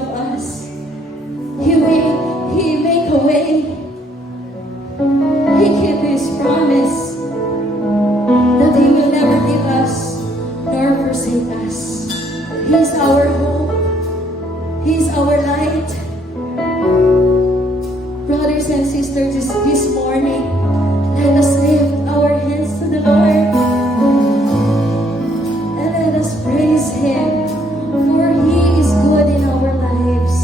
of us. He make a way. He keep His promise that He will never leave us nor forsake us. He's our hope. He's our light. Brothers and sisters, this morning, let us lift our hands to the Lord and let us praise Him, for He is good in our lives.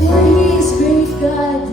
For He is great God.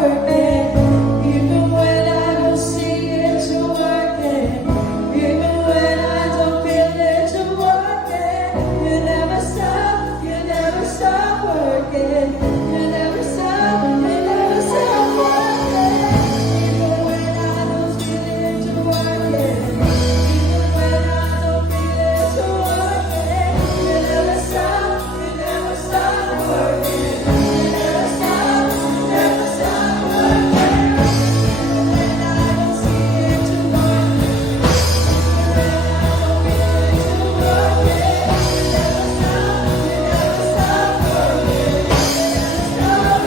working. Even when I don't see it, you're working. Even when I don't feel it, you're working. You never stop working. You never stop working. Even when I don't feel it, you're working. Even when I don't feel it, you're working. You never stop working. You never stop working. Even when I don't see it, you're working. Even when I don't feel it, you're working. You never stop working. You never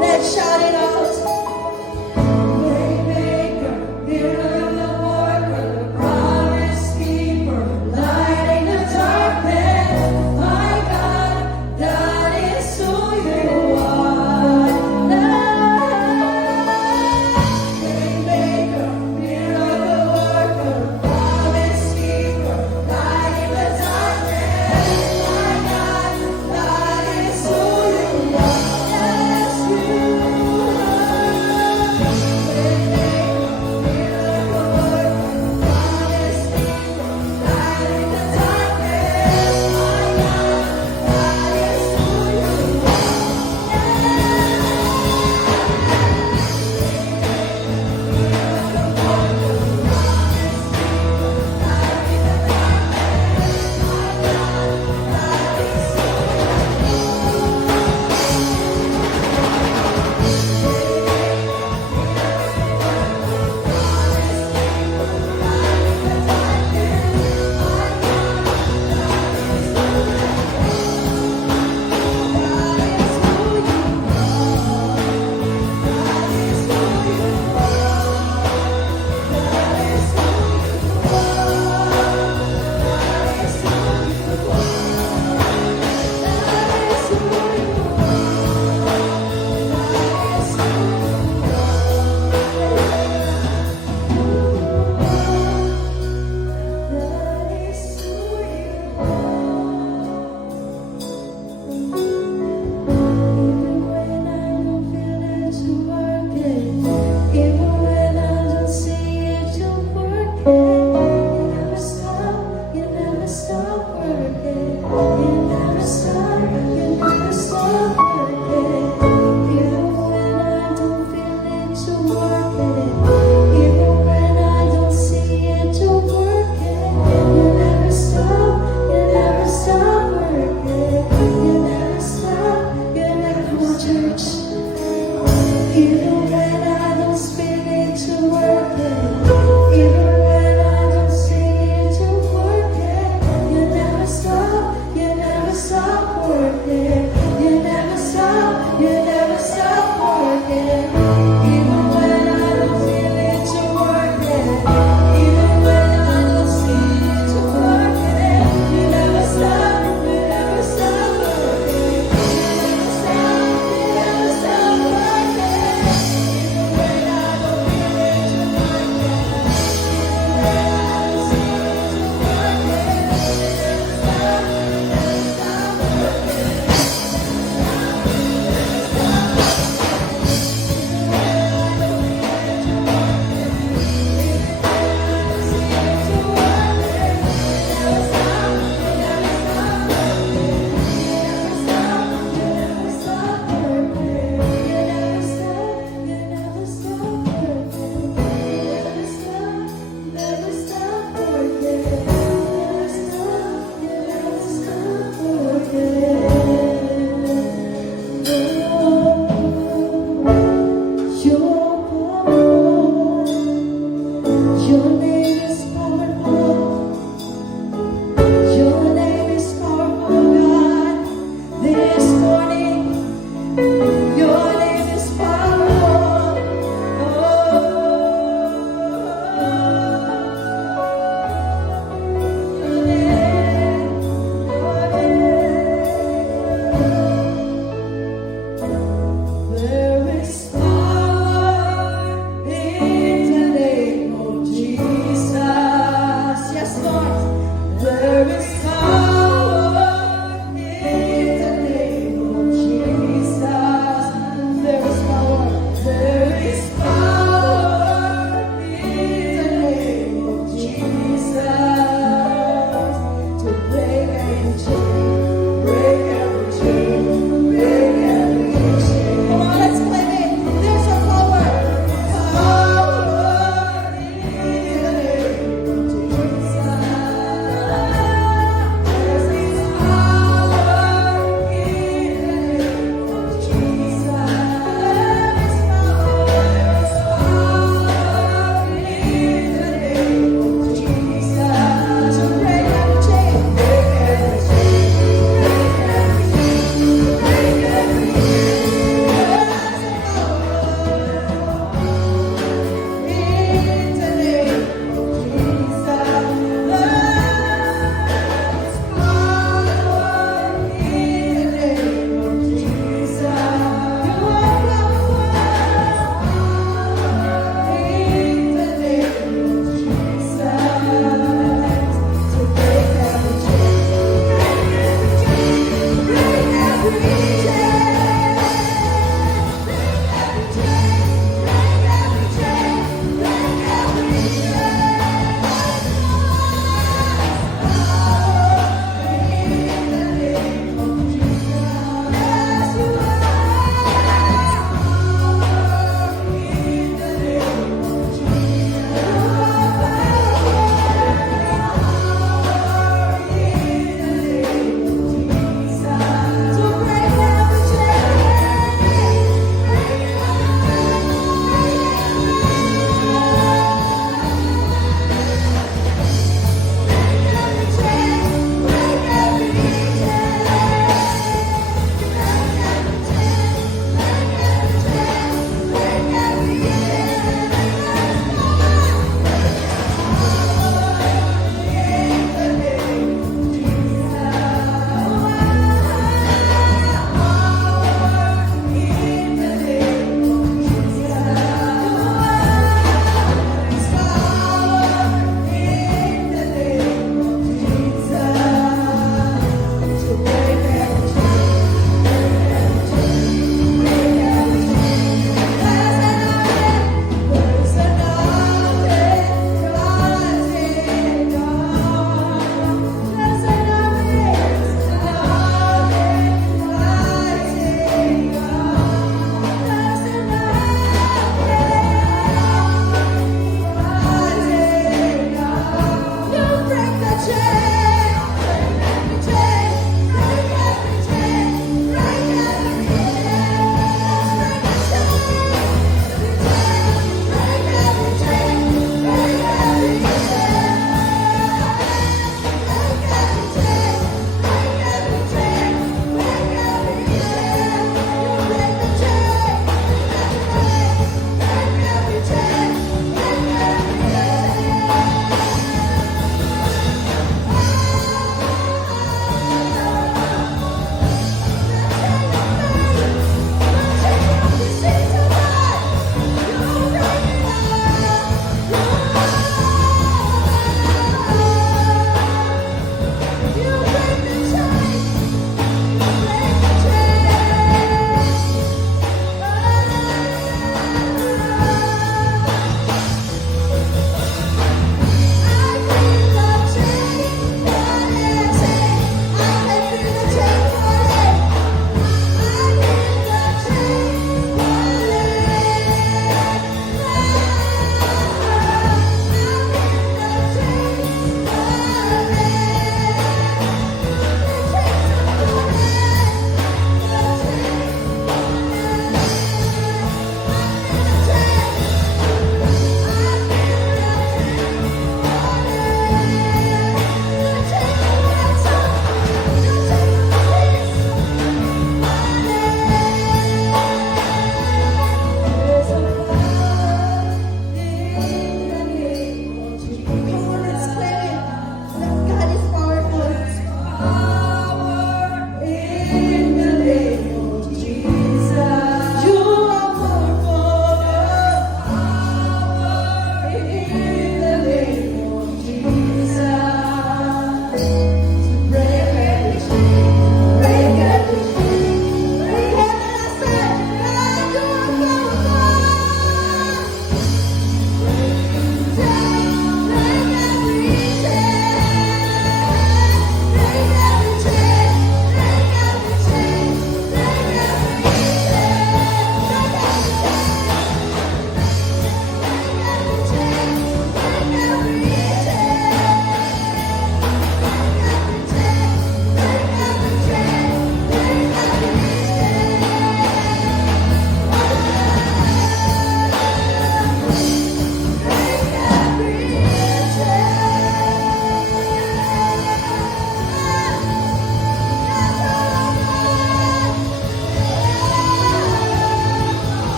Let's shout it out. Waymaker, miracle worker, promise keeper, light in the darkness. My God, that is who you are. Waymaker, miracle worker, promise keeper, light in the darkness. My God, that is who you are. Yes, you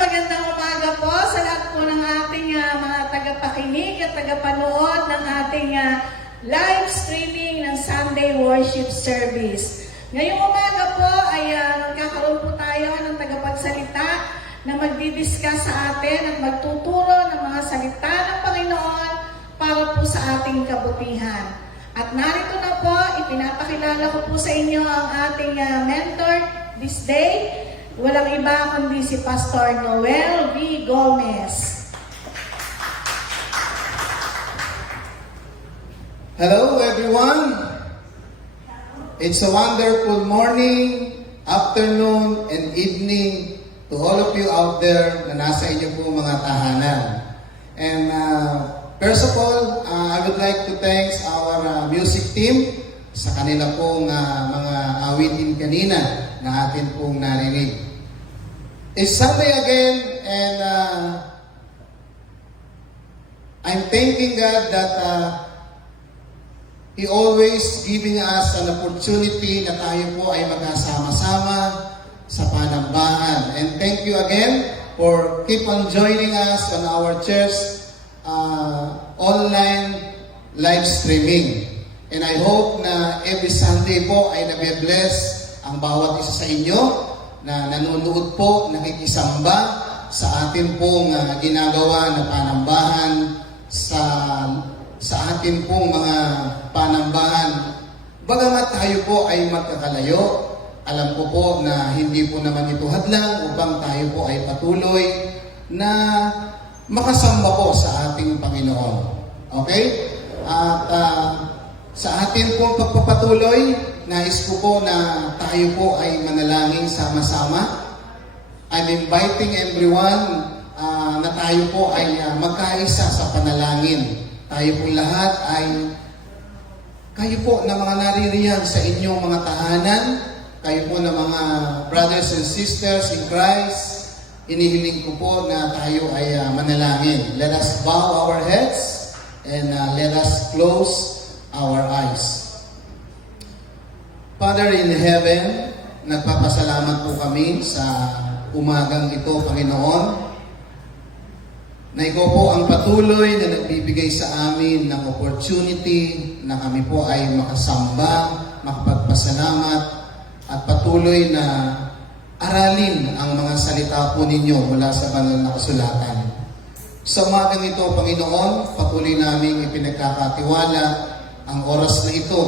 Magandang umaga po sa lahat po ng ating mga tagapakinig at tagapanood ng ating live streaming ng Sunday Worship Service. Ngayong umaga po ay nagkakaroon po tayo ng tagapagsalita na magdidiscuss sa atin at magtuturo ng mga salita ng Panginoon para po sa ating kabutihan. At narito na po, ipinapakilala ko po sa inyo ang ating mentor this day. Walang iba kundi si Pastor Noel V. Gomez. Hello everyone! It's a wonderful morning, afternoon, and evening to all of you out there na nasa inyo po mga tahanan. And first of all, I would like to thank our music team sa kanila pong mga awitin kanina na atin pong narinig. It's Sunday again, and I'm thanking God that He always giving us an opportunity na tayo po ay magkasama-sama sa panambahan. And thank you again for keep on joining us on our church online live streaming. And I hope na every Sunday po ay nabe-bless ang bawat isa sa inyo na nanonood po, nakikisamba sa atin pong ginagawa na panambahan sa atin pong mga panambahan. Bagamat tayo po ay magkakalayo, alam ko po na hindi po naman ito hadlang upang tayo po ay patuloy na makasamba po sa ating Panginoon. Okay? At sa atin pong pagpapatuloy, nais ko po na tayo po ay manalangin sama-sama. I'm inviting everyone na tayo po ay magkaisa sa panalangin. Tayo po lahat ay kayo po na mga naririyan sa inyong mga tahanan, kayo po na mga brothers and sisters in Christ, inihiling ko po na tayo ay manalangin. Let us bow our heads and let us close our eyes. Father in heaven, nagpapasalamat po kami sa umagang ito, Panginoon, na ikaw po ang patuloy na nagbibigay sa amin ng opportunity na kami po ay makasamba, makapagpasalamat, at patuloy na aralin ang mga salita po ninyo mula sa banal na kasulatan. Sa umagang ito, Panginoon, patuloy namin ipinagkakatiwala ang oras na ito.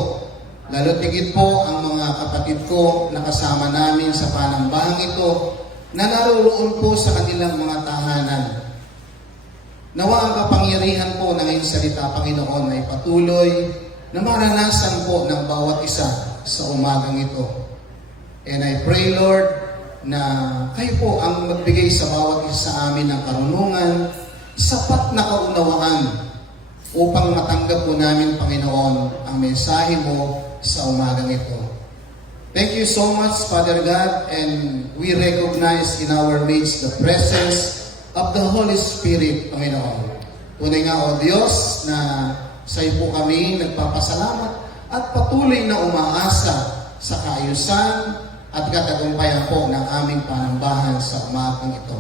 Lalo tigit po ang mga kapatid ko na kasama namin sa panambahang ito na naroon po sa kanilang mga tahanan. Nawa ang kapangyarihan po ng iyong salita, Panginoon, ay patuloy na maranasan po ng bawat isa sa umagang ito. And I pray, Lord, na kayo po ang magbigay sa bawat isa sa amin ng karunungan, sapat na kaunawaan upang matanggap po namin, Panginoon, ang mensahe mo sa umagang ito. Thank you so much, Father God, and we recognize in our midst the presence of the Holy Spirit, Panginoon. Tunay nga, O Diyos, na sa iyo po kami nagpapasalamat at patuloy na umaasa sa kaayusan at katagumpayan po ng aming panambahan sa umagang ito.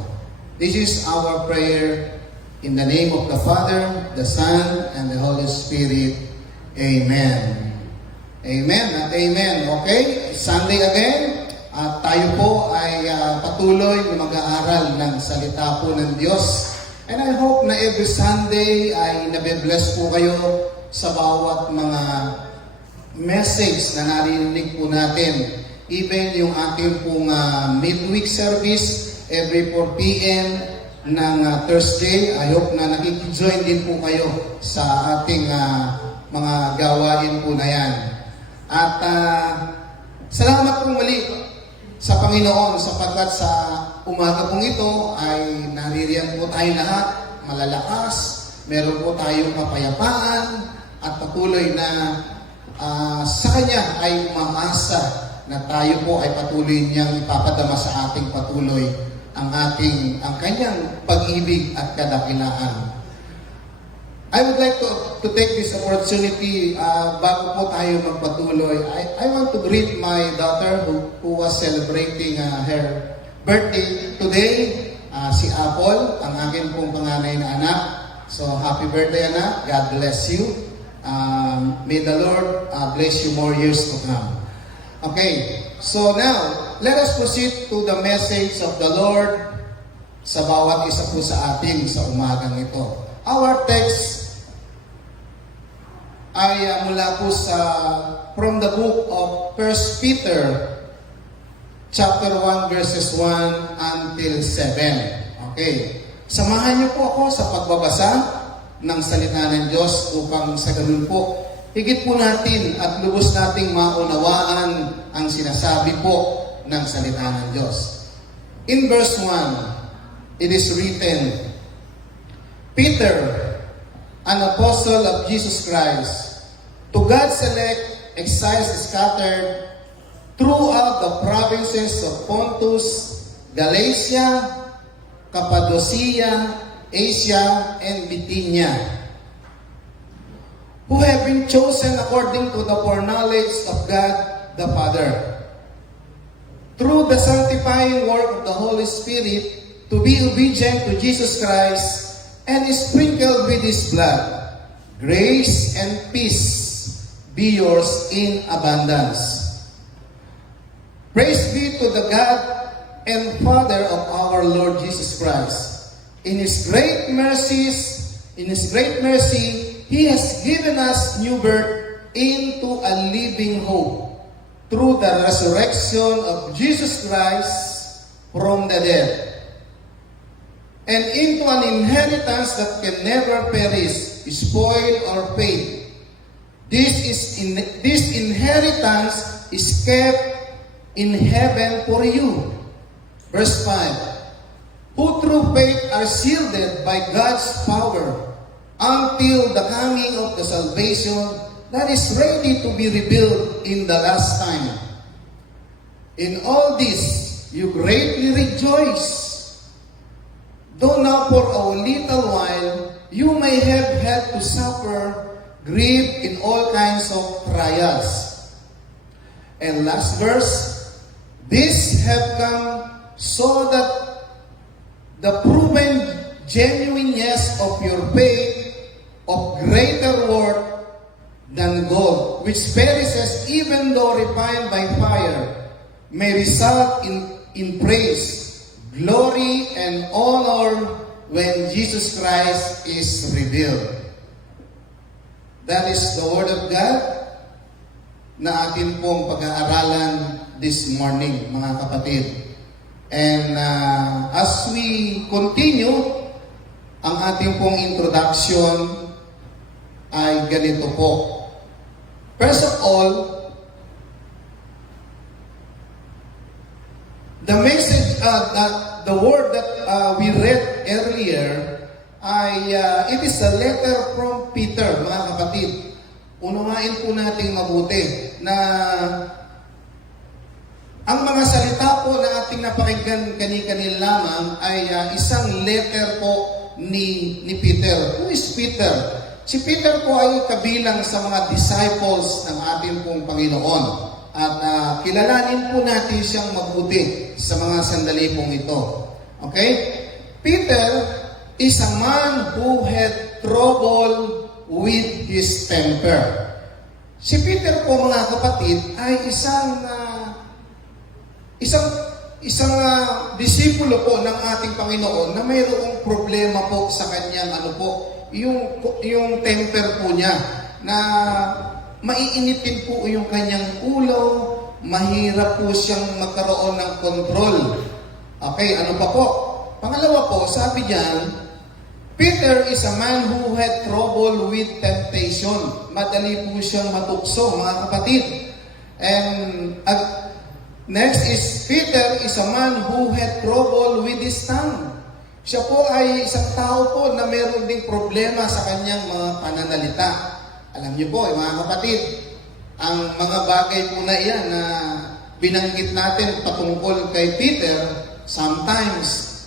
This is our prayer in the name of the Father, the Son, and the Holy Spirit. Amen. Amen at amen. Okay? Sunday again. At tayo po ay patuloy na mag-aaral ng salita po ng Diyos. And I hope na every Sunday ay nabe-bless po kayo sa bawat mga message na narinig po natin. Even yung ating pong midweek service every 4 p.m. ng Thursday. I hope na nakikijoin din po kayo sa ating mga gawain po na yan. At salamat po muli sa Panginoon sapagkat sa umaga pong ito ay naririyan po tayo lahat, malalakas, meron po tayong kapayapaan at patuloy na sa Kanya ay umamasa na tayo po ay patuloy niyang ipapadama sa ating patuloy ang Kanyang pag-ibig at kadakilaan. I would like to take this opportunity bago po tayo magpatuloy. I want to greet my daughter who was celebrating her birthday today. Si Apple, ang akin pong panganay na anak. So happy birthday, anak. God bless you. May the Lord bless you more years to come. Okay, so now, let us proceed to the message of the Lord sa bawat isa po sa atin sa umagang ito. Our text ay mula po from the book of 1 Peter chapter 1 verses 1 until 7. Okay. Samahan niyo po ako sa pagbabasa ng salita ng Diyos upang sa ganun po, higit po natin at lubos nating maunawaan ang sinasabi po ng salita ng Diyos. In verse 1, it is written, Peter, an apostle of Jesus Christ, to God's elect, exiles scattered throughout the provinces of Pontus, Galatia, Cappadocia, Asia, and Bithynia, who have been chosen according to the foreknowledge of God the Father, through the sanctifying work of the Holy Spirit, to be obedient to Jesus Christ, and is sprinkled with His blood. Grace and peace be yours in abundance. Praise be to the God and Father of our Lord Jesus Christ. In His great mercy, He has given us new birth into a living hope through the resurrection of Jesus Christ from the dead, and into an inheritance that can never perish, spoil, or fade. This inheritance is kept in heaven for you. Verse 5, who through faith are shielded by God's power until the coming of the salvation that is ready to be revealed in the last time. In all this, you greatly rejoice, though now for a little while you may have had to suffer grief in all kinds of trials. And last verse, these have come so that the proven genuineness of your faith of greater worth than gold, which perishes even though refined by fire, may result in praise, glory, and honor when Jesus Christ is revealed. That is the Word of God na atin pong pag-aaralan this morning, mga kapatid. And as we continue, ang ating pong introduction ay ganito po. First of all, the message, the word that we read earlier, ay it is a letter from Peter, mga kapatid. Unawain po natin mabuti na ang mga salita po na ating napakinggan kani-kanil lamang ay isang letter po ni Peter. Who is Peter? Si Peter po ay kabilang sa mga disciples ng ating pong Panginoon. At kilalanin po natin siyang mabuti sa mga sandali pong ito. Okay? Peter is a man who had trouble with his temper. Si Peter po, mga kapatid, ay isang disipulo po ng ating Panginoon na mayroong problema po sa kanyang yung temper po niya, na maiinitin po yung kanyang ulo, mahirap po siyang magkaroon ng control. Okay, ano pa po? Pangalawa po, sabi diyan, Peter is a man who had trouble with temptation. Madali po siyang matukso, mga kapatid. And next is, Peter is a man who had trouble with his tongue. Siya po ay isang tao po na meron ding problema sa kanyang mga pananalita. Alam niyo po, mga kapatid, ang mga bagay po na iyan na binanggit natin patungkol kay Peter, sometimes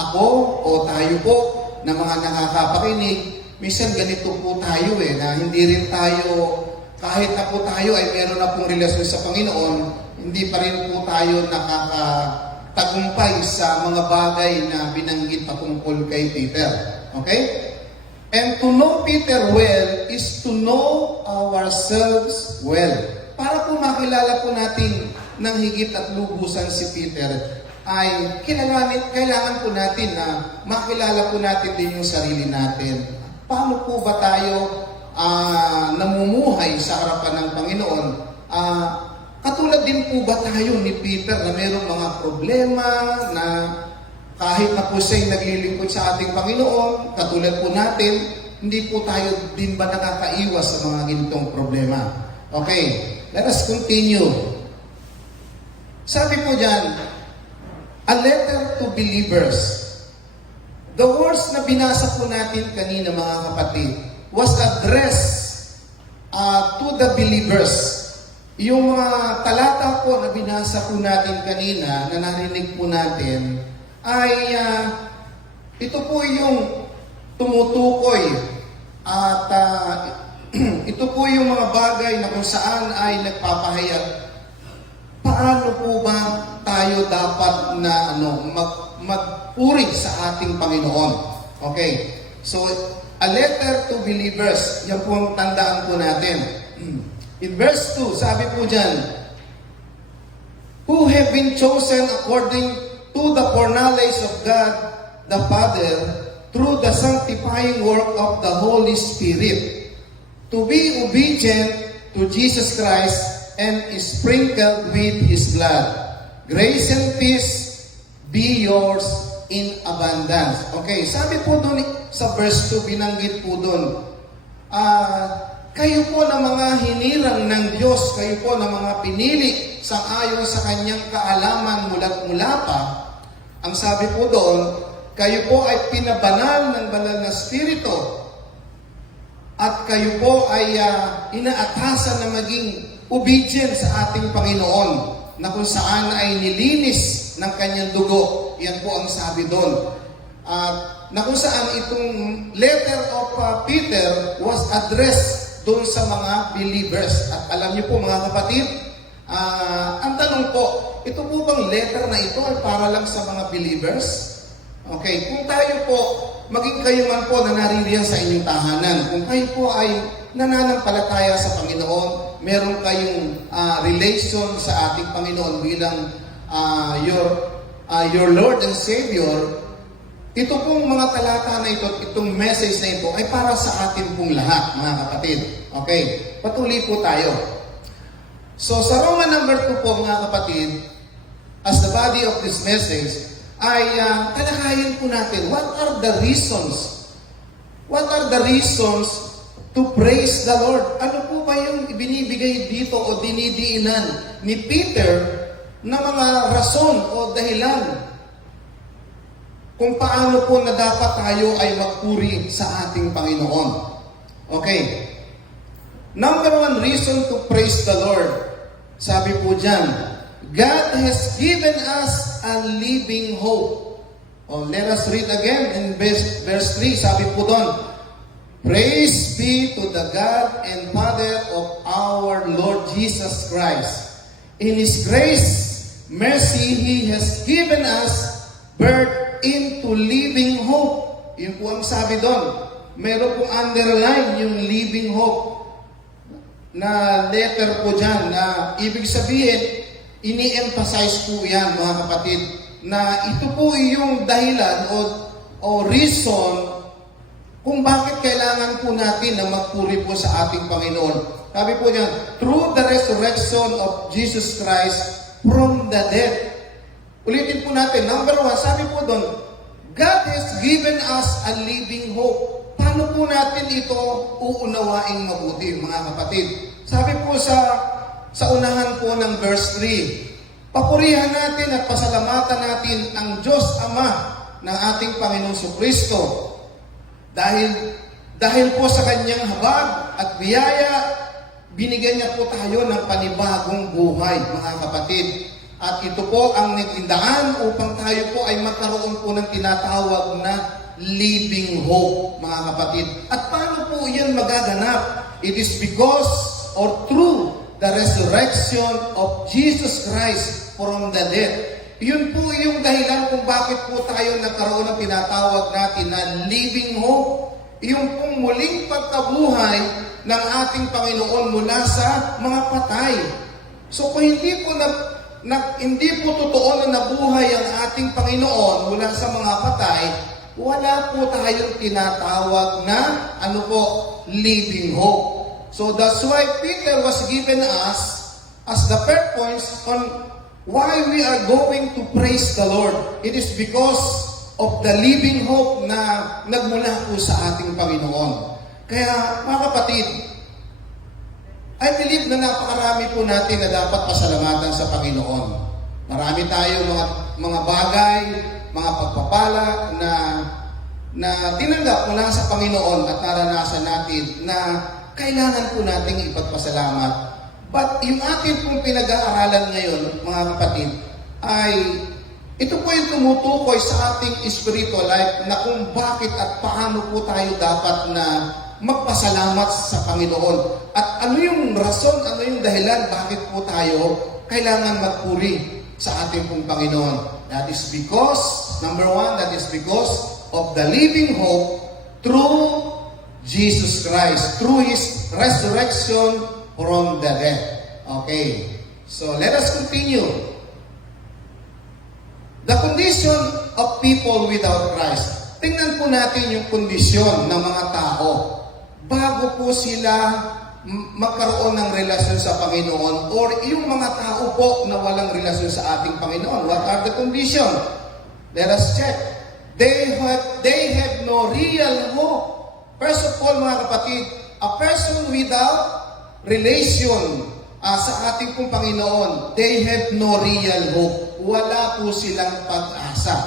ako o tayo po na mga nakakapakinig, minsan ganito po tayo na hindi rin tayo, kahit na po tayo ay meron na pong relasyon sa Panginoon, hindi pa rin po tayo nakakatagumpay sa mga bagay na binanggit patungkol kay Peter. Okay? And to know Peter well is to know ourselves well. Para po makilala po natin ng higit at lubusan si Peter, ay kailangan po natin na makilala po natin din yung sarili natin. Paano po ba tayo namumuhay sa harapan ng Panginoon? Katulad din po ba tayo ni Peter na mayroong mga problema na kahit na po siya'y naglilingkod sa ating Panginoon, katulad po natin, hindi po tayo din ba nakakaiwas sa mga ganitong problema? Okay, let us continue. Sabi po dyan, a letter to believers. The words na binasa po natin kanina mga kapatid was addressed to the believers. Yung mga talata po na binasa po natin kanina, na narinig po natin, ay ito po yung tumutukoy at ito po yung mga bagay na kung saan ay nagpapahayag paano po ba tayo dapat na magpuri sa ating Panginoon. Okay, so a letter to believers, yan po ang tandaan po natin. In verse 2, sabi po dyan, who have been chosen according to the foreknowledge of God the Father through the sanctifying work of the Holy Spirit, to be obedient to Jesus Christ and is sprinkled with His blood. Grace and peace be yours in abundance. Okay, sabi po doon sa verse 2, binanggit po doon, kayo po na mga hinirang ng Diyos, kayo po na mga pinili ayon sa kanyang kaalaman mula't mula pa. Ang sabi po doon, kayo po ay pinabanal ng banal na Espiritu at kayo po ay inaatasan na maging obedient sa ating Panginoon na kung saan ay nilinis ng kanyang dugo. Yan po ang sabi doon. Na kung saan itong letter of Peter was addressed doon sa mga believers. At alam niyo po mga kapatid, ang tanong po, ito po bang letter na ito ay para lang sa mga believers? Okay, kung tayo po, maging kayo man po na naririyan sa inyong tahanan, kung kayo po ay nananampalataya sa Panginoon, meron kayong relation sa ating Panginoon bilang your Lord and Savior, ito pong mga talata na ito, itong message na ito ay para sa atin pong lahat, mga kapatid. Okay, patuloy po tayo. So sa Roman number 2 po mga kapatid, as the body of this message, ay talakayin po natin, what are the reasons? What are the reasons to praise the Lord? Ano po ba yung ibinibigay dito o dinidiinan ni Peter na mga rason o dahilan kung paano po na dapat tayo ay magpuri sa ating Panginoon? Okay. Number 1 reason to praise the Lord. Sabi po dyan, God has given us a living hope. Let us read again in verse 3. Sabi po doon, praise be to the God and Father of our Lord Jesus Christ. In His grace, mercy, He has given us birth into living hope. Yun po ang sabi doon. Meron pong underline yung living hope na letter po dyan na ibig sabihin, ini-emphasize po yan mga kapatid na ito po yung dahilan o reason kung bakit kailangan po natin na magpuri po sa ating Panginoon. Sabi po niyan, through the resurrection of Jesus Christ from the dead. Ulitin po natin, number 1, sabi po doon, God has given us a living hope. Paano po natin ito uunawaing mabuti, mga kapatid? Sabi po sa unahan po ng verse 3, papurihan natin at pasalamatan natin ang Diyos Ama ng ating Panginoong Jesucristo. Dahil po sa kanyang habag at biyaya, binigyan niya po tayo ng panibagong buhay, mga kapatid. At ito po ang nagtindaan upang tayo po ay magkaroon po ng tinatawag na living hope, mga kapatid. At paano po yan magaganap? It is because or through the resurrection of Jesus Christ from the dead. Yun po yung dahilan kung bakit po tayo nagkaroon ng tinatawag natin na living hope. Yung pong muling pagkabuhay ng ating Panginoon mula sa mga patay. So kung hindi po totoo na nabuhay ang ating Panginoon mula sa mga patay, wala po tayong tinatawag na living hope. So that's why Peter was given us as the purpose on why we are going to praise the Lord. It is because of the living hope na nagmula po sa ating Panginoon. Kaya mga kapatid, I believe na napakarami po natin na dapat pasalamatan sa Panginoon. Marami tayong mga bagay, mga pagpapala na tinanggap mula sa Panginoon at naranasan natin na kailangan po nating ipagpasalamat. But yung ating pong pinag-aaralan ngayon, mga kapatid, ay ito po yung tumutukoy sa ating spiritual life na kung bakit at paano po tayo dapat na magpasalamat sa Panginoon. At ano yung rason, ano yung dahilan, bakit po tayo kailangan magpuri sa ating pong Panginoon. That is because, number one, that is because of the living hope through Jesus Christ, through His resurrection from the dead. Okay, so let us continue. The condition of people without Christ. Tingnan po natin yung kondisyon ng mga tao bago po sila magkaroon ng relasyon sa Panginoon or yung mga tao po na walang relasyon sa ating Panginoon. What are the condition? Let us check. They have no real hope. First of all, mga kapatid, a person without relation sa ating pong Panginoon, they have no real hope. Wala po silang pag-asa.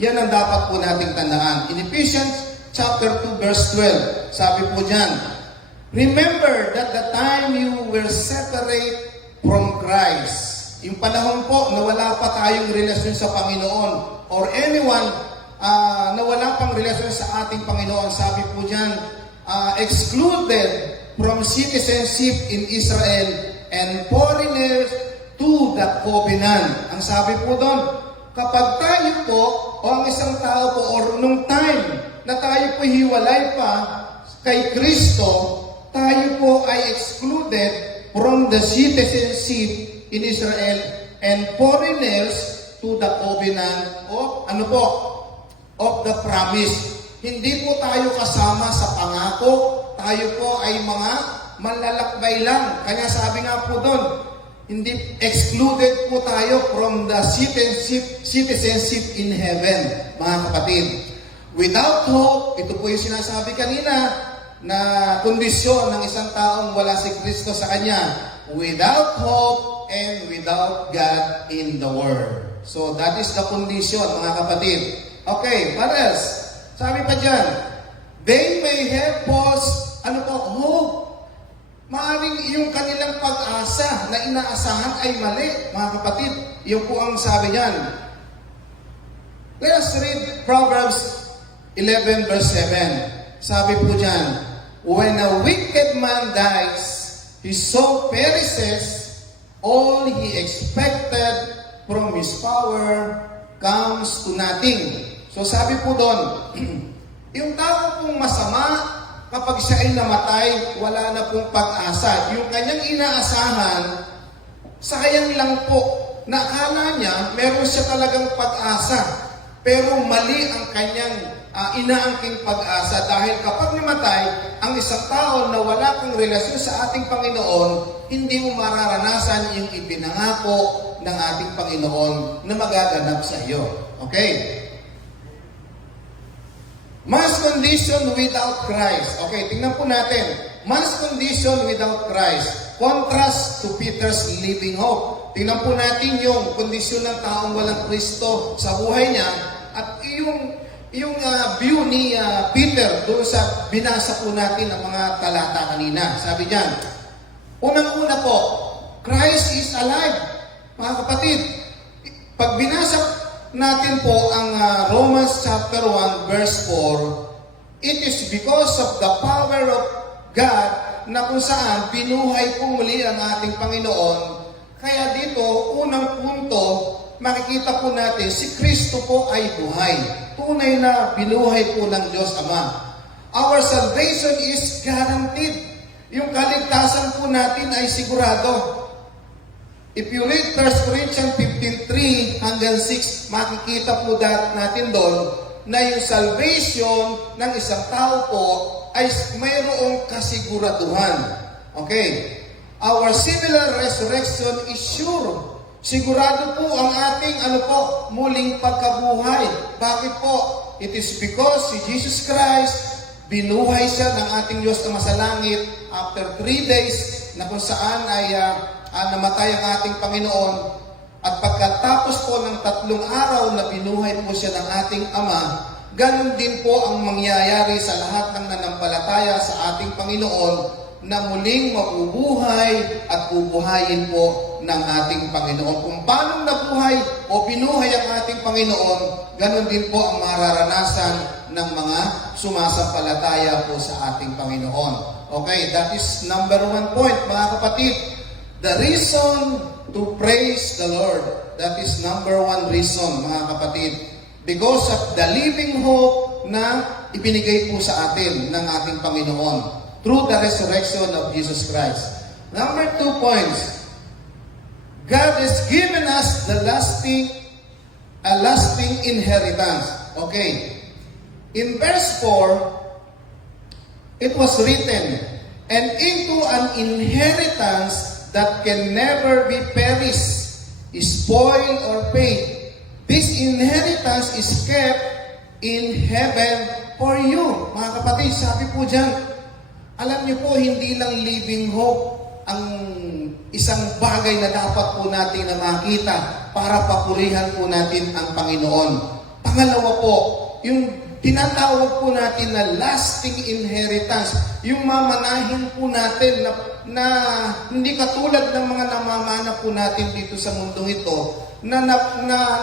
Yan ang dapat po nating tandaan. In Ephesians chapter 2 verse 12, sabi po dyan, remember that the time you were separate from Christ. Yung panahon po na wala pa tayong relasyon sa Panginoon or anyone na wala pang relasyon sa ating Panginoon, sabi po dyan, excluded from citizenship in Israel and foreigners to the covenant. Ang sabi po doon, kapag tayo po o ang isang tao po or nung time na tayo po hiwalay pa kay Kristo, tayo po ay excluded from the citizenship in Israel and foreigners to the covenant of the promise. Hindi po tayo kasama sa pangako, tayo po ay mga manlalakbay lang. Kaya sabi nga po doon, hindi excluded po tayo from the citizenship in heaven, mga kapatid. Without hope, ito po yung sinasabi kanina, na kondisyon ng isang taong wala si Kristo sa kanya. Without hope and without God in the world. So that is the condition, mga kapatid. Okay, what else? Sabi pa dyan, they may have false, hope. Maaring yung kanilang pag-asa na inaasahan ay mali, mga kapatid. Yung po ang sabi niyan. Let us read Proverbs 11 verse 7. Sabi po dyan, when a wicked man dies, his soul perishes, all he expected from his power comes to nothing. So sabi po doon, yung tao pong masama, kapag siya ay namatay, wala na pong pag-asa. Yung kanyang inaasahan, sayang lang po. Nakala niya, meron siya talagang pag-asa. Pero mali ang kanyang inaangking pag-asa. Dahil kapag namatay, ang isang tao na wala kang relasyon sa ating Panginoon, hindi mo mararanasan yung ibinangako ng ating Panginoon na magaganap sa iyo. Okay? Man's condition without Christ. Okay, tingnan po natin. Man's condition without Christ. Contrast to Peter's living hope. Tingnan po natin yung kondisyon ng taong walang Kristo sa buhay niya at yung view ni Peter doon sa binasa po natin ang mga talata kanina. Sabi diyan, unang-una po, Christ is alive. Mga kapatid, pag binasa natin po ang Romans chapter 1 verse 4, it is because of the power of God na kung saan binuhay po muli ang ating Panginoon. Kaya dito, unang punto, makikita po natin, si Kristo po ay buhay. Tunay na binuhay po ng Diyos Ama. Our salvation is guaranteed. Yung kaligtasan po natin ay sigurado. If you read 1 Corinthians 15:3 hanggang 6, makikita po natin doon na yung salvation ng isang tao po ay mayroong kasiguraduhan. Okay? Our similar resurrection is sure. Sigurado po ang ating muling pagkabuhay. Bakit po? It is because si Jesus Christ, binuhay siya ng ating Diyos na masalangit after 3 days na kung saan ay namatay ang ating Panginoon. At pagkatapos po ng 3 araw na binuhay po siya ng ating Ama, ganun din po ang mangyayari sa lahat ng nanampalataya sa ating Panginoon na muling mabubuhay at bubuhayin po ng ating Panginoon. Kung paano nabuhay o binuhay ang ating Panginoon, ganun din po ang mararanasan ng mga sumasampalataya po sa ating Panginoon. Okay, that is number 1 point, mga kapatid. The reason to praise the Lord. That is number 1 reason, mga kapatid. Because of the living hope na ibinigay po sa atin ng ating Panginoon through the resurrection of Jesus Christ. Number 2 points. God has given us a lasting inheritance. Okay. In verse 4, it was written, and into an inheritance that can never be perished, spoiled, or paid. This inheritance is kept in heaven for you. Mga kapatid, sabi po dyan, alam niyo po, hindi lang living hope ang isang bagay na dapat po natin na makita para papurihan po natin ang Panginoon. Pangalawa po, yung tinatawag po natin na lasting inheritance, yung mamanahin po natin na hindi katulad ng mga namamana po natin dito sa mundong ito, na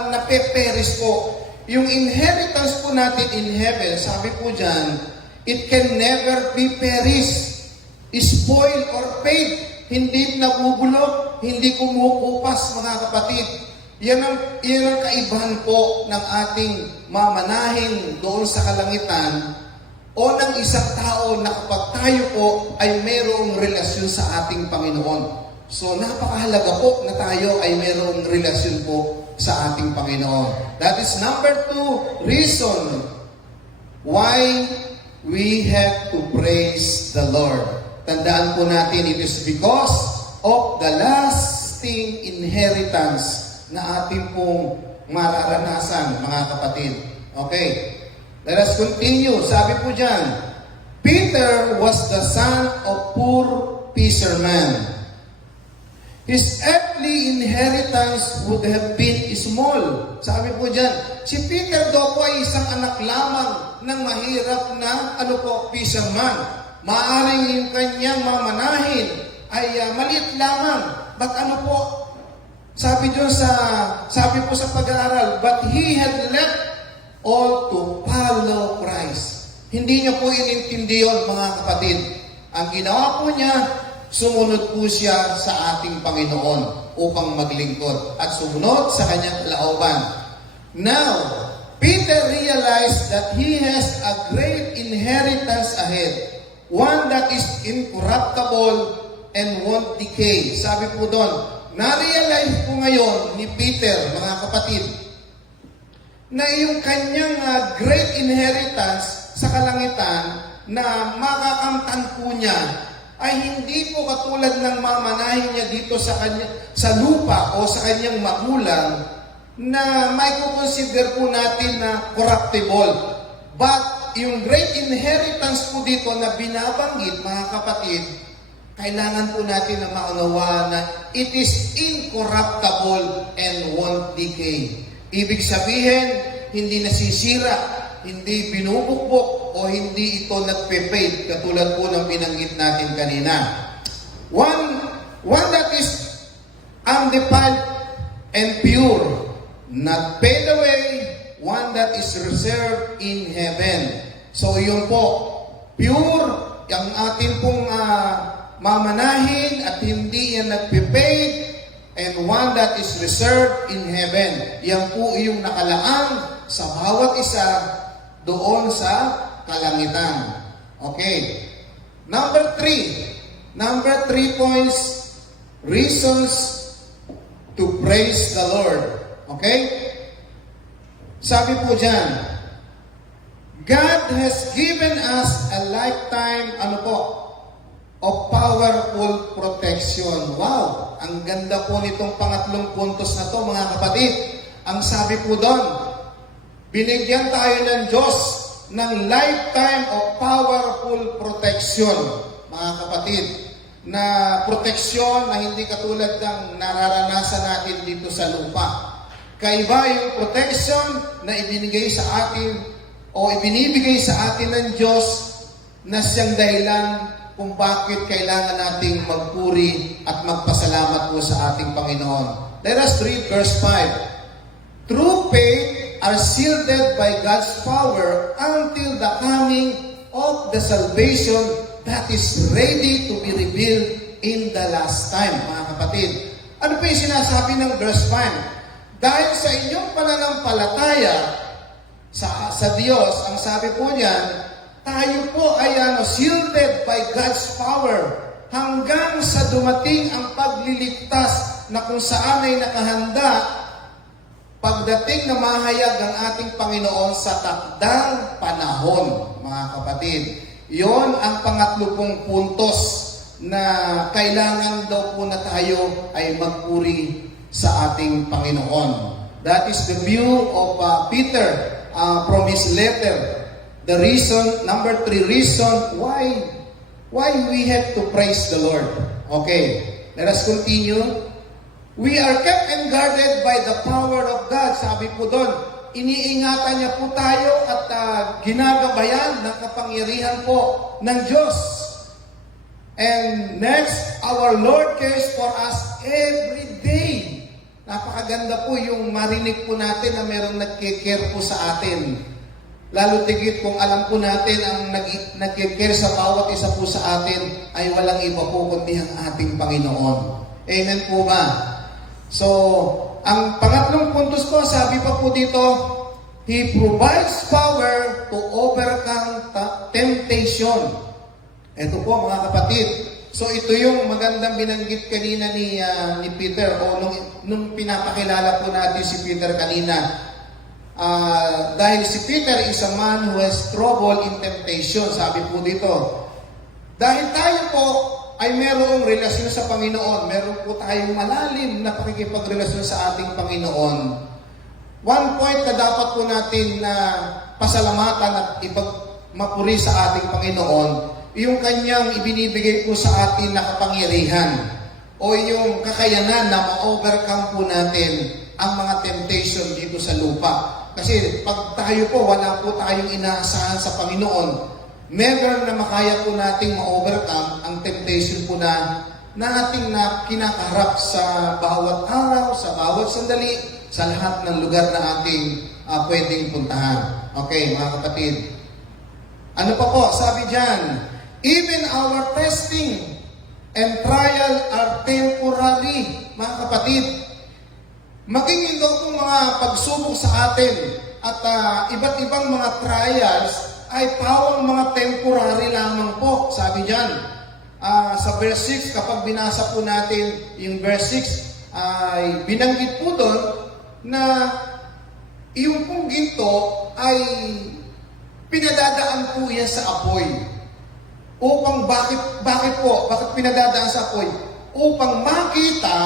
napeperis po. Yung inheritance po natin in heaven, sabi po dyan, it can never be perished, spoiled, or paid. Hindi nabubulok, hindi kumukupas, mga kapatid. Yan ang kaibahan po ng ating mamanahin doon sa kalangitan o ng isang tao na kapag tayo po ay mayroong relasyon sa ating Panginoon. So napakahalaga po na tayo ay mayroong relasyon po sa ating Panginoon. That is number 2 reason why we have to praise the Lord. Tandaan po natin, it is because of the lasting inheritance na ating pong mararanasan, mga kapatid. Okay, let us continue. Sabi po dyan, Peter was the son of poor fisherman. His earthly inheritance would have been small. Sabi po dyan, si Peter daw po ay isang anak lamang ng mahirap na fisherman. Maaring yung kanyang mamanahin ay maliit lamang. But sabi po sa pag-aaral, but he had left all to follow Christ. Hindi niya po inintindi yun, mga kapatid. Ang ginawa po niya, sumunod po siya sa ating Panginoon upang maglingkod at sumunod sa kanyang kalooban. Now, Peter realized that he has a great inheritance ahead, one that is incorruptible and won't decay. Sabi po doon, na-realize po ngayon ni Peter, mga kapatid, na yung kanyang great inheritance sa kalangitan na makakamtan po niya ay hindi po katulad ng mamanahin niya dito sa lupa o sa kanyang magulang na may kukonsider po natin na corruptible. But yung great inheritance po dito na binabanggit, mga kapatid, kailangan po natin na maunawaan na it is incorruptible and won't decay. Ibig sabihin, hindi nasisira, hindi binubukbok, o hindi ito nagpe-fade, katulad po ng binanggit natin kanina. One that is undefiled and pure, not fade away, one that is reserved in heaven. So yun po, pure, ang ating pong mamanahin at hindi yan nagpe-fade, and one that is reserved in heaven. Yan po yung nakalaan sa bawat isa doon sa kalangitan. Okay. Number 3 points, reasons to praise the Lord. Okay? Sabi po dyan, God has given us a lifetime, of powerful protection. Wow! Ang ganda po nitong pangatlong puntos na to, mga kapatid. Ang sabi po doon, binigyan tayo ng Diyos ng lifetime of powerful protection, mga kapatid. na proteksyon na hindi katulad ng nararanasan natin dito sa lupa. Kaiba yung protection na ibinigay sa atin o ibinibigay sa atin ng Diyos na siyang dahilan kung bakit kailangan nating magpuri at magpasalamat po sa ating Panginoon. Let us read verse 5. True faith are shielded by God's power until the coming of the salvation that is ready to be revealed in the last time. Mga kapatid, ano po yung sinasabi ng verse 5? Dahil sa inyong pananampalataya sa Diyos, ang sabi po niyan, tayo po ay shielded by God's power hanggang sa dumating ang pagliligtas na kung saan ay nakahanda pagdating na mahayag ang ating Panginoon sa takdang panahon, mga kapatid. Yon ang pangatlo pong puntos na kailangan daw po na tayo ay magpuri sa ating Panginoon. That is the view of Peter from his letter. The reason, number 3 reason why we have to praise the Lord. Okay, let us continue. We are kept and guarded by the power of God. Sabi po doon, iniingatan niya po tayo at ginagabayan ng kapangyarihan po ng Diyos. And next, our Lord cares for us every day. Napakaganda po yung marinig po natin na mayroong nagkikare po sa atin. Lalo tigit kung alam po natin ang nagkikare sa bawat isa po sa atin ay walang iba po kundi ang ating Panginoon. Amen po ba? So, ang pangatlong puntos ko, sabi pa po dito, He provides power to overcome temptation. Ito po mga kapatid. So ito yung magandang binanggit kanina ni Peter o nung pinapakilala po natin si Peter kanina. Dahil si Peter is a man who has trouble in temptation, sabi po dito. Dahil tayo po ay merong relasyon sa Panginoon, meron po tayong malalim na pakikipagrelasyon sa ating Panginoon. One point na dapat po natin na pasalamatan at mapuri sa ating Panginoon, yung kanyang ibinibigay po sa atin na kapangyarihan o yung kakayanan na ma-overcome po natin ang mga temptation dito sa lupa. Kasi pag tayo po, wala po tayong inaasahan sa Panginoon, never na makaya po nating ma-overcome ang temptation po na ating kinakaharap sa bawat araw, sa bawat sandali, sa lahat ng lugar na ating pwedeng puntahan. Okay, mga kapatid. Ano pa po? Sabi dyan, even our testing and trial are temporary. Mga kapatid, maging ito itong mga pagsubok sa atin at iba't ibang mga trials ay pawang mga temporary lamang po. Sabi dyan, sa verse 6, kapag binasa po natin yung verse 6, ay binanggit po doon na yung pong ginto ay pinadadaan po yan sa apoy. Upang bakit pinadadaan sa apoy? Upang makita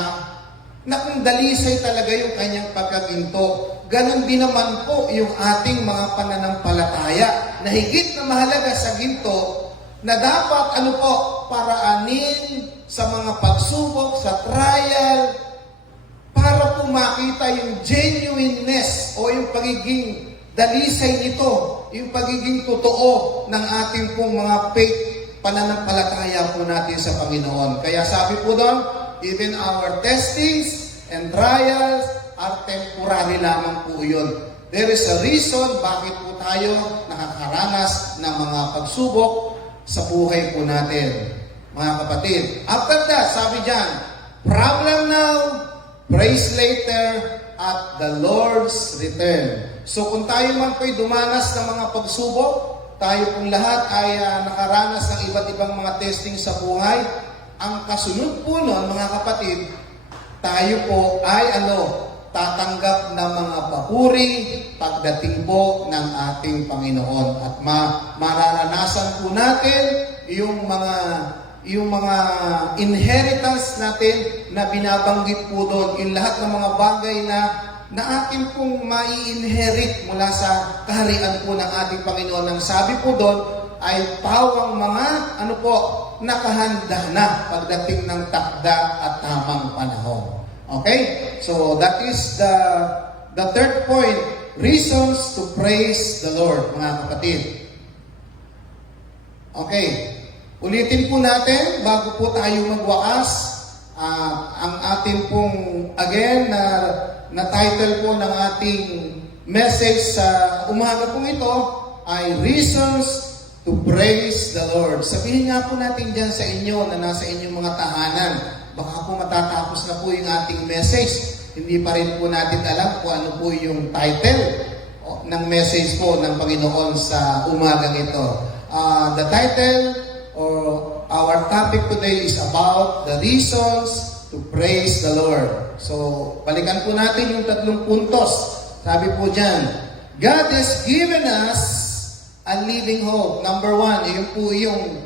na kung dalisay talaga yung kanyang pagkaginto. Ganon din naman po yung ating mga pananampalataya na higit na mahalaga sa ginto na dapat paraanin sa mga pagsubok, sa trial, para po makita yung genuineness o yung pagiging dalisay nito, yung pagiging totoo ng ating pong mga faith, pananampalataya po natin sa Panginoon. Kaya sabi po doon, even our testings and trials are temporary lamang po yun. There is a reason bakit po tayo nakakaranas ng mga pagsubok sa buhay po natin. Mga kapatid, after that, sabi dyan, problem now, praise later, at the Lord's return. So kung tayo man po'y dumanas ng mga pagsubok, tayo pong lahat ay nakaranas ng iba't ibang mga testing sa buhay, ang kasunod po nun, mga kapatid, tayo po ay tatanggap ng mga papuri pagdating po ng ating Panginoon. At mararanasan po natin yung mga inheritance natin na binabanggit po doon, yung lahat ng mga bagay na atin pong mai-inherit mula sa kaharian po ng ating Panginoon. Ang sabi po doon, ay pawang mga nakahanda na pagdating ng takda at tamang panahon. Okay? So that is the third point, reasons to praise the Lord, mga kapatid. Okay. Ulitin po natin bago po tayo magwakas ang ating pong again na title po ng ating message sa umaga pong ito ay reasons to praise the Lord. Sabihin nga po natin dyan sa inyo na nasa inyong mga tahanan. Baka po matatapos na po yung ating message. Hindi pa rin po natin alam kung ano po yung title ng message po ng Panginoon sa umagang ito. The title or our topic today is about the reasons to praise the Lord. So, balikan po natin yung 3 puntos. Sabi po dyan, God has given us a living hope. Number 1, yun po yung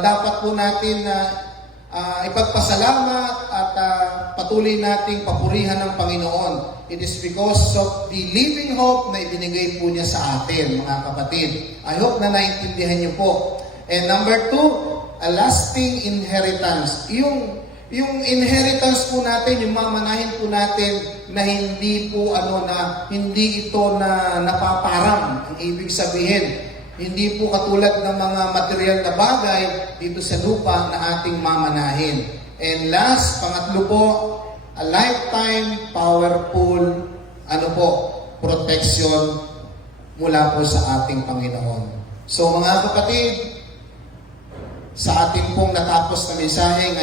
dapat po natin na ipagpasalamat at patuloy nating papurihan ng Panginoon. It is because of the living hope na ibinigay po niya sa atin, mga kapatid. I hope na naintindihan niyo po. And number 2, a lasting inheritance. Yung inheritance po natin, yung mamanahin po natin na hindi po hindi ito na napaparang. Ang ibig sabihin, hindi po katulad ng mga material na bagay dito sa lupa na ating mamanahin. And last, pangatlo po, a lifetime powerful protection mula po sa ating Panginoon. So mga kapatid, sa ating pong natapos na mensahe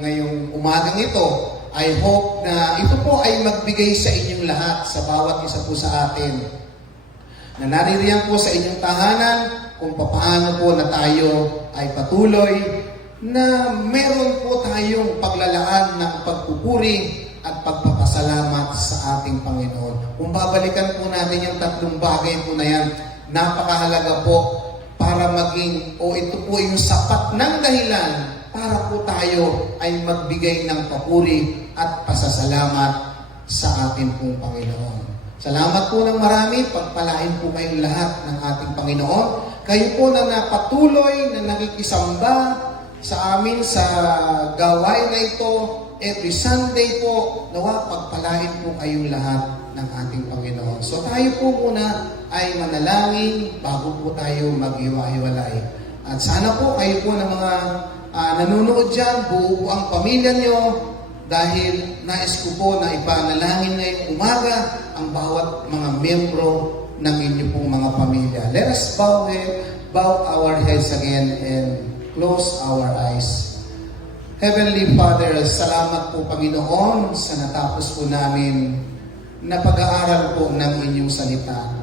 ngayong umagang ito, I hope na ito po ay magbigay sa inyong lahat, sa bawat isa po sa atin, na naririyan po sa inyong tahanan kung paano po na tayo ay patuloy na meron po tayong paglalaan ng pagpupuri at pagpapasalamat sa ating Panginoon. Kung babalikan po natin yung 3 bagay po na yan, napakahalaga po para maging, ito po yung sapat ng dahilan para po tayo ay magbigay ng papuri at pasasalamat sa ating pong Panginoon. Salamat po ng marami, pagpalain po kayong lahat ng ating Panginoon. Kayo po na napatuloy na nakikisamba sa amin sa gawain na ito, every Sunday po, nawa pagpalain po kayong lahat ng ating Panginoon. So tayo po muna ay manalangin bago po tayo maghiwa-hiwalay. At sana po kayo po ng mga nanonood dyan, buo ang pamilya nyo, dahil nais ko po na ipanalangin ngayong umaga ang bawat mga miyembro ng inyong pong mga pamilya. Let us bow our heads again and close our eyes. Heavenly Father, salamat po Panginoon sa natapos po namin na pag-aaral po ng inyong salita.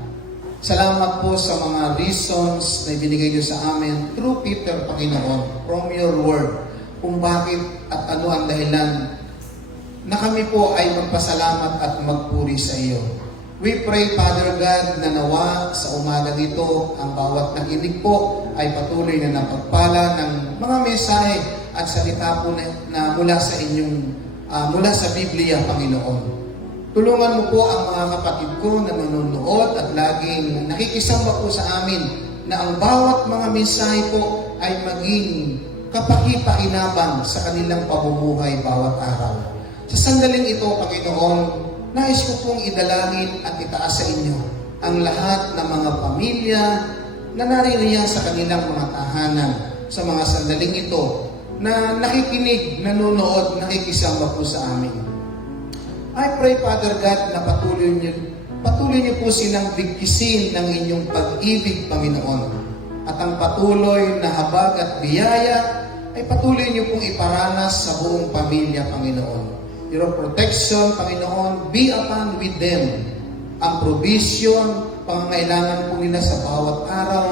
Salamat po sa mga reasons na ibinigay niyo sa amin through Peter, Panginoon, from your word, kung bakit at ano ang dahilan na kami po ay magpasalamat at magpuri sa iyo. We pray, Father God, na nawa sa umaga dito, ang bawat nakinig po ay patuloy na napagpala ng mga mensahe at salita po na mula sa inyong, mula sa Biblia, Panginoon. Tulungan mo po ang mga kapatid ko na nanonood at laging nakikisama po sa amin na ang bawat mga mensahe po ay maging kapaki-pakinabang sa kanilang pamumuhay bawat araw. Sa sandaling ito, Panginoon, nais ko pong idalangin at itaas sa inyo ang lahat ng mga pamilya na naririyan sa kanilang mga tahanan sa mga sandaling ito na nakikinig, nanonood, nakikisama po sa amin. I pray, Father God, na patuloy niyo po silang bigkisin ng inyong pag-ibig, Panginoon. At ang patuloy na habag at biyaya ay patuloy niyo pong iparanas sa buong pamilya, Panginoon. Your protection, Panginoon, be upon with them. Ang provision, pangangailangan po nila sa bawat araw,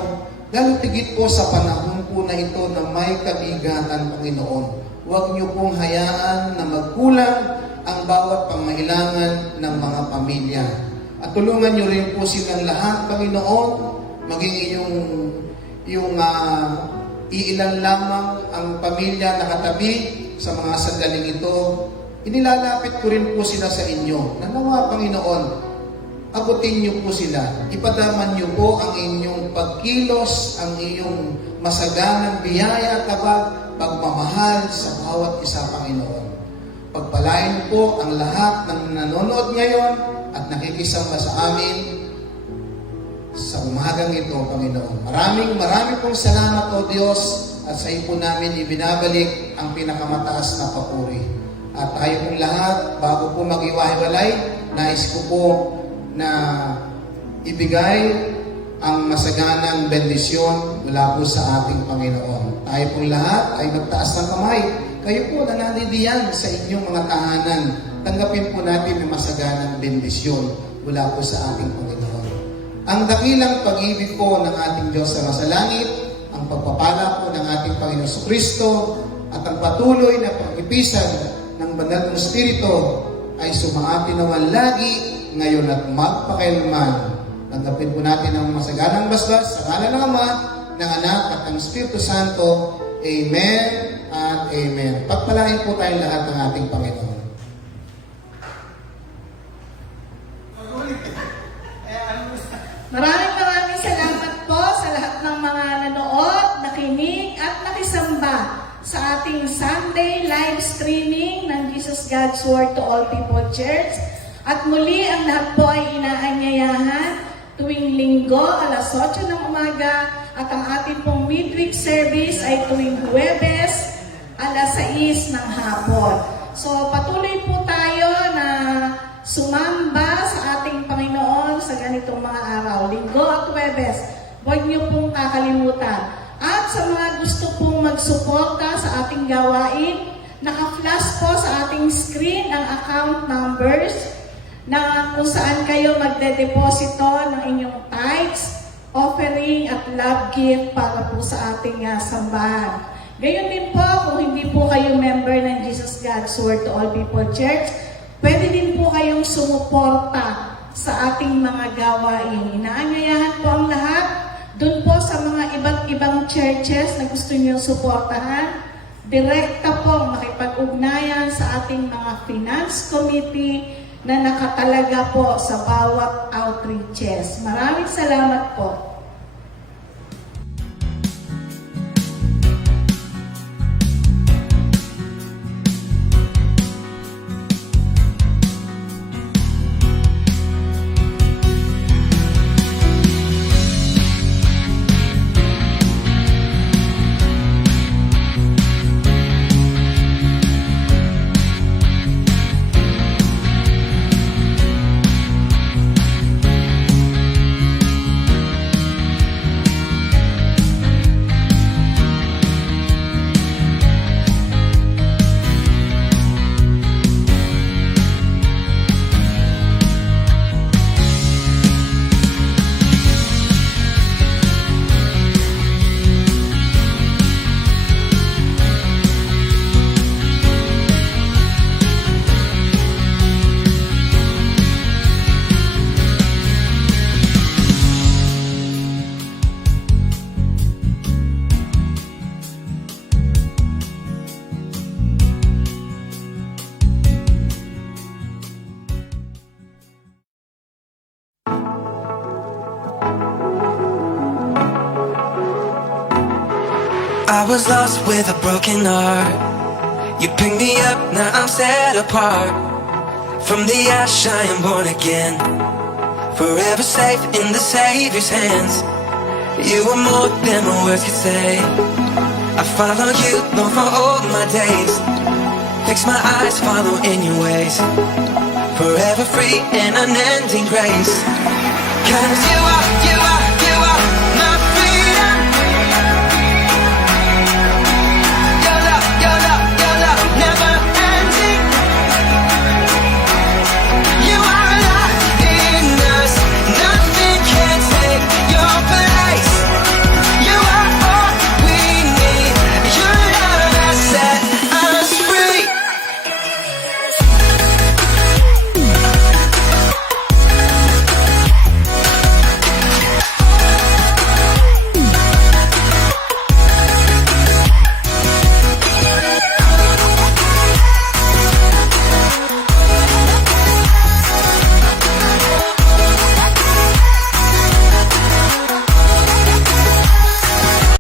lalo tigit po sa panahon po na ito na may kabigatan, Panginoon. Huwag niyo pong hayaan na magkulang ang bawat pangangailangan ng mga pamilya. At tulungan niyo rin po silang lahat, Panginoon, maging iilan lamang ang pamilya nakatabi sa mga sandaling ito. Inilalapit ko rin po sila sa inyo. Nanawa, Panginoon, abutin niyo po sila. Ipadaman niyo po ang inyong iyong pagkilos, ang iyong masaganang biyaya, tabag, pagmamahal sa bawat isa, Panginoon. Pagpalain po ang lahat ng nanonood ngayon at nakikisama sa amin sa umagang ito, Panginoon. Maraming pong salamat, O Diyos, at sa iyo po namin ibinabalik ang pinakamataas na papuri. At tayo pong lahat, bago po mag-iwahiwalay, nais ko po na ibigay ang masaganang bendisyon mula po sa ating Panginoon. Tayo pong lahat ay magtaas ng kamay. Kayo po na nandidiyan sa inyong mga tahanan, tanggapin po natin ang masaganang bendisyon mula po sa ating Panginoon. Ang dakilang pag-ibig po ng ating Diyos na nasa langit, ang pagpapala po ng ating Panginoon Kristo, at ang patuloy na pag-ipisan ng Banal na Espiritu ay sumaatin naman lagi, ngayon at magpakailanman. Tanggapin po natin ang masaganang basbas sa ngalan ng Ama, ng Anak at ng Espiritu Santo. Amen at Amen. Pagpalain po tayong lahat ng ating Panginoon. Maraming salamat po sa lahat ng mga nanood, nakinig at nakisamba sa ating Sunday live streaming ng Jesus God's Word to All People Church. At muli ang lahat po ay inaanyayahan tuwing linggo alas 8 ng umaga at ang ating pong midweek service ay tuwing Huwebes alas 6 ng hapon. So patuloy po tayo na sumamba sa ating Panginoon sa ganitong mga araw, linggo at Huwebes. Huwag niyo pong kakalimutan. At sa mga gusto pong magsuporta sa ating gawain, naka-flash po sa ating screen ang account numbers na kung saan kayo magde-deposito ng inyong tithes, offering at love gift para po sa ating sambahan. Gayon din po, kung hindi po kayo member ng Jesus God's Word to All People Church, pwede din po kayong sumuporta sa ating mga gawain. Inaanyayahan po ang lahat doon po sa mga iba't ibang churches na gusto niyo suportahan. Direkta po makipag-ugnayan sa ating mga finance committee na nakatalaga po sa bawat outreaches. Maraming salamat po. I was lost with a broken heart. You picked me up, now I'm set apart. From the ash I am born again, forever safe in the Savior's hands. You were more than my words could say. I follow you, Lord, for all my days. Fix my eyes, follow in your ways. Forever free in unending grace. 'Cause you are